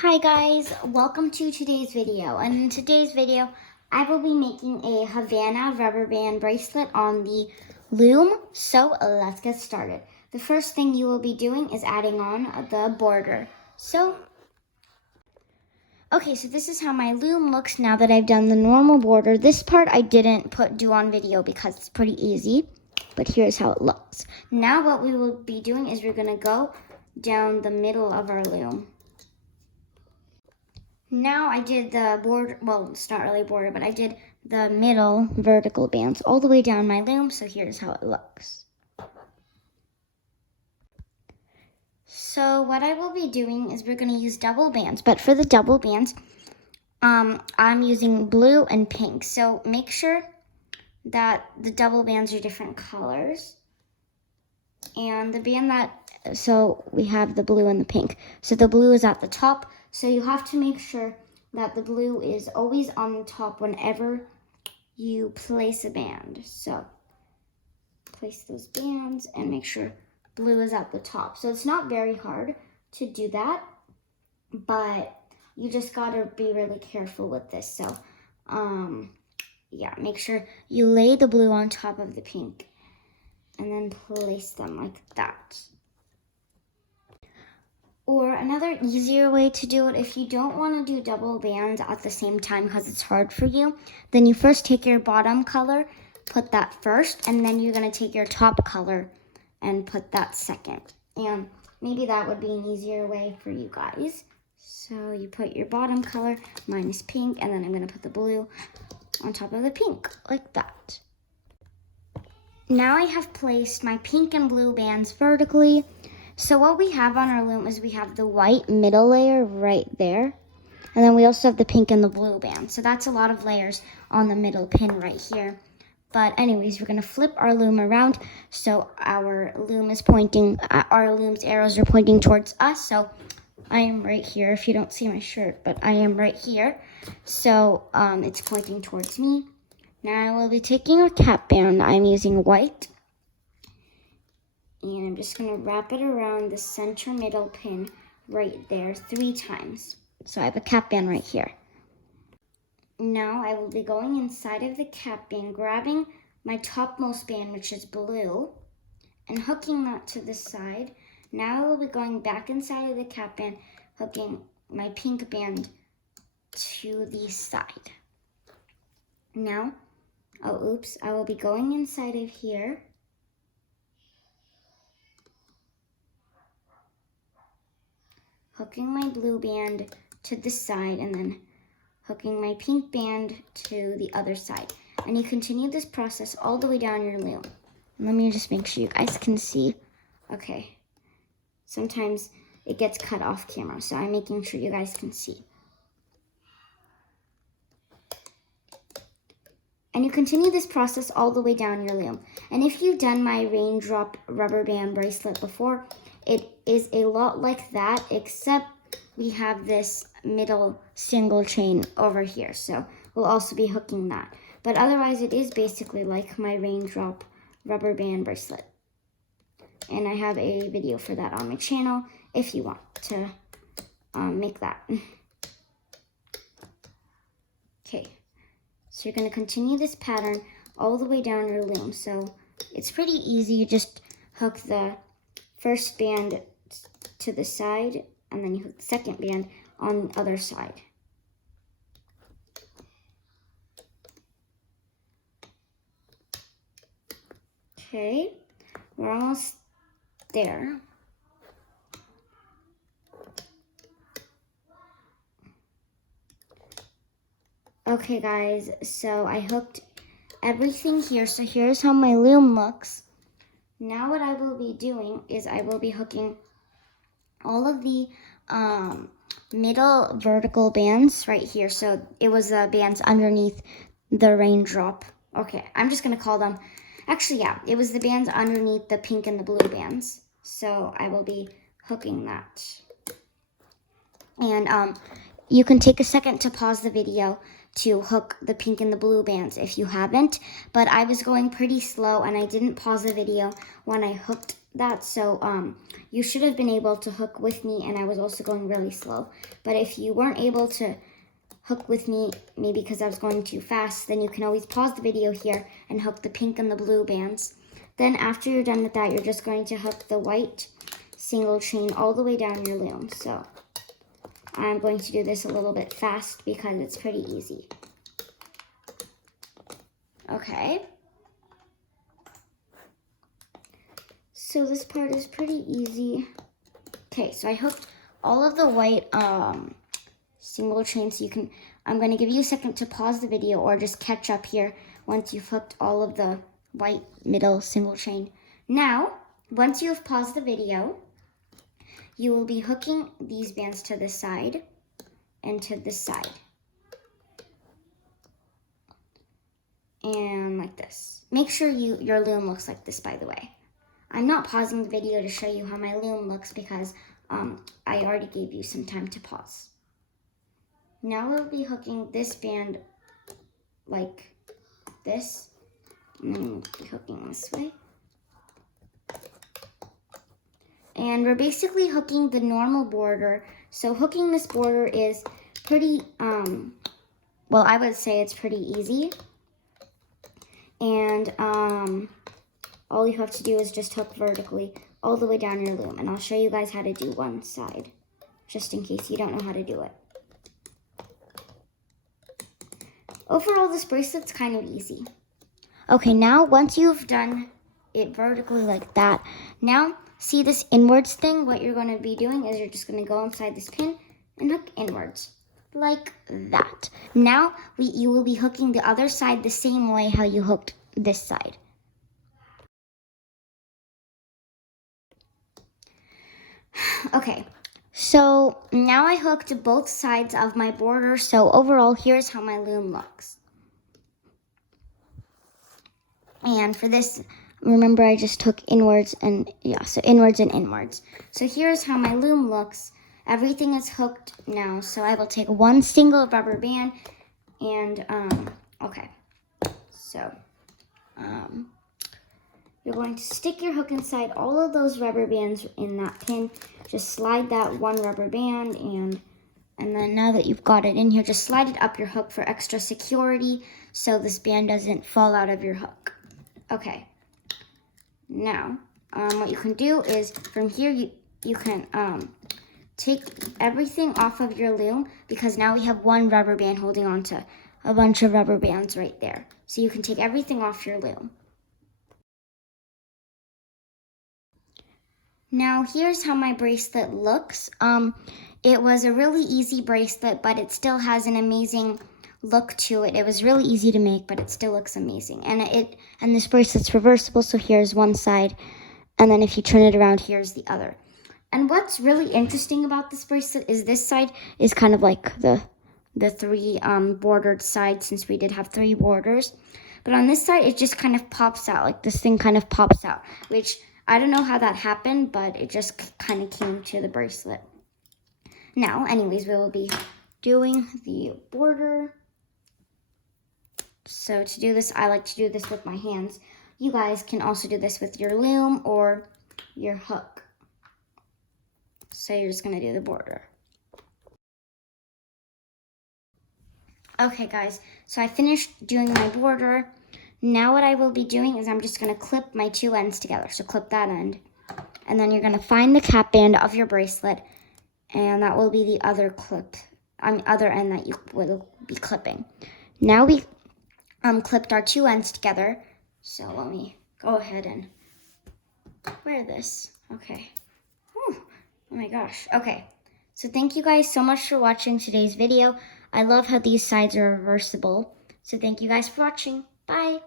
Hi guys, welcome to today's video. And in today's video, I will be making a Havana rubber band bracelet on the loom. So let's get started. The first thing you will be doing is adding on the border. Okay, so this is how my loom looks now that I've done the normal border. This part I didn't do on video because it's pretty easy, but here's how it looks. Now what we will be doing is we're gonna go down the middle of our loom. Now I did the border, well, it's not really border, but I did the middle vertical bands all the way down my loom, so here's how it looks. So what I will be doing is we're going to use double bands, but for the double bands, I'm using blue and pink. So make sure that the double bands are different colors. And the band so we have the blue and the pink. So the blue is at the top. So you have to make sure that the blue is always on the top whenever you place a band. So place those bands and make sure blue is at the top. So it's not very hard to do that, but you just gotta be really careful with this. So yeah, make sure you lay the blue on top of the pink and then place them like that. Or another easier way to do it, if you don't want to do double bands at the same time because it's hard for you, then you first take your bottom color, put that first, and then you're going to take your top color and put that second. And maybe that would be an easier way for you guys. So you put your bottom color, mine is pink, and then I'm going to put the blue on top of the pink, like that. Now I have placed my pink and blue bands vertically. So what we have on our loom is we have the white middle layer right there. And then we also have the pink and the blue band. So that's a lot of layers on the middle pin right here. But anyways, we're going to flip our loom around. So our loom's arrows are pointing towards us. So I am right here. If you don't see my shirt, but I am right here. So it's pointing towards me. Now I will be taking a cap band. I'm using white. And I'm just going to wrap it around the center middle pin right there 3 times. So I have a cap band right here. Now I will be going inside of the cap band, grabbing my topmost band, which is blue, and hooking that to the side. Now I will be going back inside of the cap band, hooking my pink band to the side. Now, I will be going inside of here. Hooking my blue band to the side and then hooking my pink band to the other side. And you continue this process all the way down your loom. Let me just make sure you guys can see. Okay. Sometimes it gets cut off camera, so I'm making sure you guys can see. And you continue this process all the way down your loom. And if you've done my raindrop rubber band bracelet before, it is a lot like that, except we have this middle single chain over here. So we'll also be hooking that. But otherwise, it is basically like my raindrop rubber band bracelet. And I have a video for that on my channel if you want to make that. Okay, so you're going to continue this pattern all the way down your loom. So it's pretty easy. You just hook the first band to the side, and then you hook the second band on the other side. Okay, we're almost there. Okay guys, so I hooked everything here. So here's how my loom looks. Now what I will be doing is I will be hooking all of the middle vertical bands right here. So it was the bands underneath the raindrop. Okay, I'm just going to call them. Actually, yeah, it was the bands underneath the pink and the blue bands. So I will be hooking that. And you can take a second to pause the video to hook the pink and the blue bands if you haven't. But I was going pretty slow and I didn't pause the video when I hooked that, so you should have been able to hook with me, and I was also going really slow. But if you weren't able to hook with me, maybe because I was going too fast, then you can always pause the video here and hook the pink and the blue bands. Then after you're done with that, you're just going to hook the white single chain all the way down your loom. So I'm going to do this a little bit fast because it's pretty easy. Okay. So this part is pretty easy. Okay, so I hooked all of the white single chains. So you can, I'm going to give you a second to pause the video or just catch up here once you've hooked all of the white middle single chain. Now, once you have paused the video, you will be hooking these bands to the side and to the side. And like this. Make sure your loom looks like this, by the way. I'm not pausing the video to show you how my loom looks because I already gave you some time to pause. Now we'll be hooking this band like this. And then we'll be hooking this way. And we're basically hooking the normal border. So hooking this border is pretty, well, I would say it's pretty easy. And all you have to do is just hook vertically all the way down your loom. And I'll show you guys how to do one side, just in case you don't know how to do it. Overall, this bracelet's kind of easy. Okay, now once you've done it vertically like that, now see this inwards thing? What you're going to be doing is you're just going to go inside this pin and hook inwards like that. Now you will be hooking the other side the same way how you hooked this side. Okay, so now I hooked both sides of my border, so overall here's how my loom looks. And for this, remember I just took inwards and, yeah, so inwards and inwards. So here's how my loom looks. Everything is hooked now, so I will take one single rubber band and, okay. So, you're going to stick your hook inside all of those rubber bands in that pin. Just slide that one rubber band and then now that you've got it in here, just slide it up your hook for extra security so this band doesn't fall out of your hook. Okay. Now, what you can do is from here you can take everything off of your loom because now we have one rubber band holding on to a bunch of rubber bands right there. So you can take everything off your loom. Now here's how my bracelet looks. It was a really easy bracelet, but it still has an amazing look to it. It was really easy to make, but it still looks amazing. And this bracelet's reversible, so here's one side, and then if you turn it around, here's the other. And what's really interesting about this bracelet is this side is kind of like the three bordered sides, since we did have 3 borders. But on this side, it just kind of pops out, like this thing kind of pops out, which I don't know how that happened, but it just kind of came to the bracelet. Now, anyways, we will be doing the border. So to do this, I like to do this with my hands. You guys can also do this with your loom or your hook. So you're just going to do the border. Okay, guys, so I finished doing my border. Now what I will be doing is I'm just going to clip my 2 ends together. So clip that end. And then you're going to find the cap band of your bracelet. And that will be the other other end that you will be clipping. Now we clipped our 2 ends together. So let me go ahead and wear this. Okay. Whew. Oh my gosh. Okay. So thank you guys so much for watching today's video. I love how these sides are reversible. So thank you guys for watching. Bye.